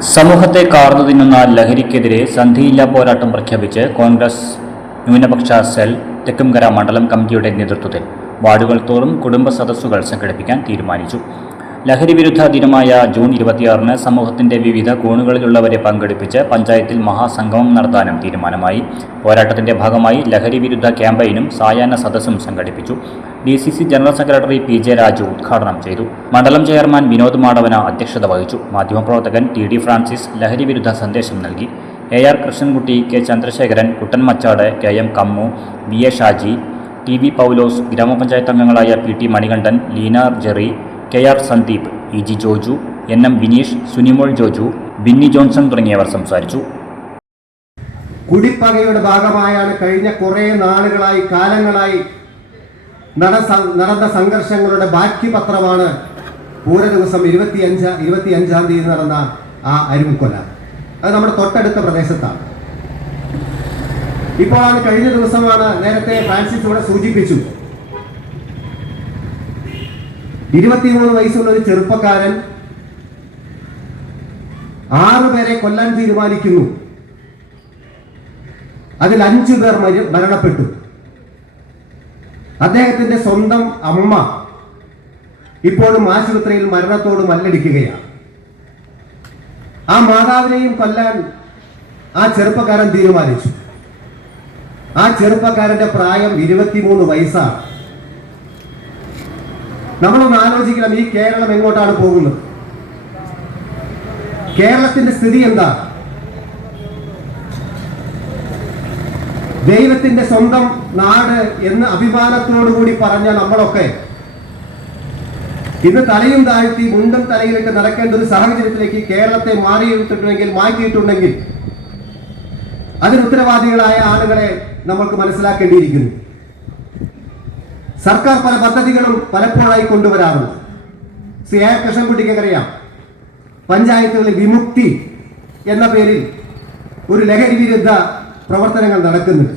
സമൂഹത്തെ കാർന്നു തിന്നുന്ന ലഹരിക്കെതിരെ സന്ധിയില്ലാ പോരാട്ടം പ്രഖ്യാപിച്ച് കോൺഗ്രസ് ന്യൂനപക്ഷ സെൽ തെക്കുംകര മണ്ഡലം കമ്മിറ്റിയുടെ നേതൃത്വത്തിൽ വാർഡുകൾ തോറും കുടുംബ സദസ്സുകൾ സംഘടിപ്പിക്കാൻ തീരുമാനിച്ചു. ലഹരി വിരുദ്ധ ദിനമായ ജൂൺ ഇരുപത്തിയാറിന് സമൂഹത്തിന്റെ വിവിധ കോണുകളിലുള്ളവരെ പങ്കെടുപ്പിച്ച് പഞ്ചായത്തിൽ മഹാസംഗമം നടത്താനും തീരുമാനമായി. പോരാട്ടത്തിന്റെ ഭാഗമായി ലഹരി വിരുദ്ധ ക്യാമ്പയിനും സായാഹ്ന സദസ്സും സംഘടിപ്പിച്ചു. D C C general secretary P J Raju ഉദ്ഘാടനം ചെയ്തു. മണ്ഡലം ചെയർമാൻ വിനോദ് മാടവന അധ്യക്ഷത വഹിച്ചു. മാധ്യമപ്രവർത്തകൻ ടി ഡി ഫ്രാൻസിസ് ലഹരി വിരുദ്ധ സന്ദേശം നൽകി. A R Krishnankutty K Chandrasekharan Kuttan Machad K M Kammu V A Shaji T V Paulose ഗ്രാമപഞ്ചായത്ത് അംഗങ്ങളായ P T Manikandan Leena Jerry K R Sandeep E G Joju N M Vineesh Sunimol Joju Binny Johnson തുടങ്ങിയവർ സംസാരിച്ചു. കുടിപ്പകയുടെ ഭാഗമായാണ് കഴിഞ്ഞ കുറേ നാളുകളായി കാലങ്ങളായി നട- നടന്ന സംഘർഷങ്ങളുടെ ബാക്കി പത്രമാണ് പൂര ദിവസം ഇരുപത്തിയഞ്ച് ഇരുപത്തി അഞ്ചാം തീയതി നടന്ന ആ അരുംകൊല അത് നമ്മുടെ തൊട്ടടുത്ത പ്രദേശത്താണ്. ഇപ്പോഴാണ് കഴിഞ്ഞ ദിവസമാണ് നേരത്തെ ഫ്രാൻസിസ് ഇവിടെ സൂചിപ്പിച്ചു. ഇരുപത്തിമൂന്ന് വയസ്സുള്ള ഒരു ചെറുപ്പക്കാരൻ ആറു പേരെ കൊല്ലാൻ തീരുമാനിക്കുന്നു. അതിൽ അഞ്ചു പേർ മരി- മരണപ്പെട്ടു. അദ്ദേഹത്തിന്റെ സ്വന്തം അമ്മ ഇപ്പോഴും ആശുപത്രിയിൽ മരണത്തോട് മല്ലടിക്കുകയാണ്. ആ മാതാവിനെയും കൊല്ലാൻ ആ ചെറുപ്പക്കാരൻ തീരുമാനിച്ചു. ആ ചെറുപ്പക്കാരന്റെ പ്രായം ഇരുപത്തിമൂന്ന് വയസ്സാണ്. നമ്മളൊന്ന് ആലോചിക്കണം ഈ കേരളം എങ്ങോട്ടാണ് പോകുന്നത്? കേരളത്തിന്റെ സ്ഥിതി എന്താ? ദൈവത്തിന്റെ സ്വന്തം നാട് എന്ന് അഭിമാനത്തോടുകൂടി പറഞ്ഞ നമ്മളൊക്കെ ഇന്ന് തലയും താഴ്ത്തി മുണ്ടും തലയിലിട്ട് നടക്കേണ്ട ഒരു സാഹചര്യത്തിലേക്ക് കേരളത്തെ മാറിയിട്ടുണ്ടെങ്കിൽ മാറ്റിയിട്ടുണ്ടെങ്കിൽ അതിന് ഉത്തരവാദികളായ ആളുകളെ നമ്മൾക്ക് മനസ്സിലാക്കേണ്ടിയിരിക്കുന്നു. സർക്കാർ പല പദ്ധതികളും പലപ്പോഴായി കൊണ്ടുവരാറുണ്ട്. ശ്രീ എ കൃഷ്ണൻകുട്ടിക്ക് അറിയാം പഞ്ചായത്തുകളിൽ വിമുക്തി എന്ന പേരിൽ ഒരു ലഹരി വിരുദ്ധ പ്രവർത്തനങ്ങൾ നടക്കുന്നുണ്ട്.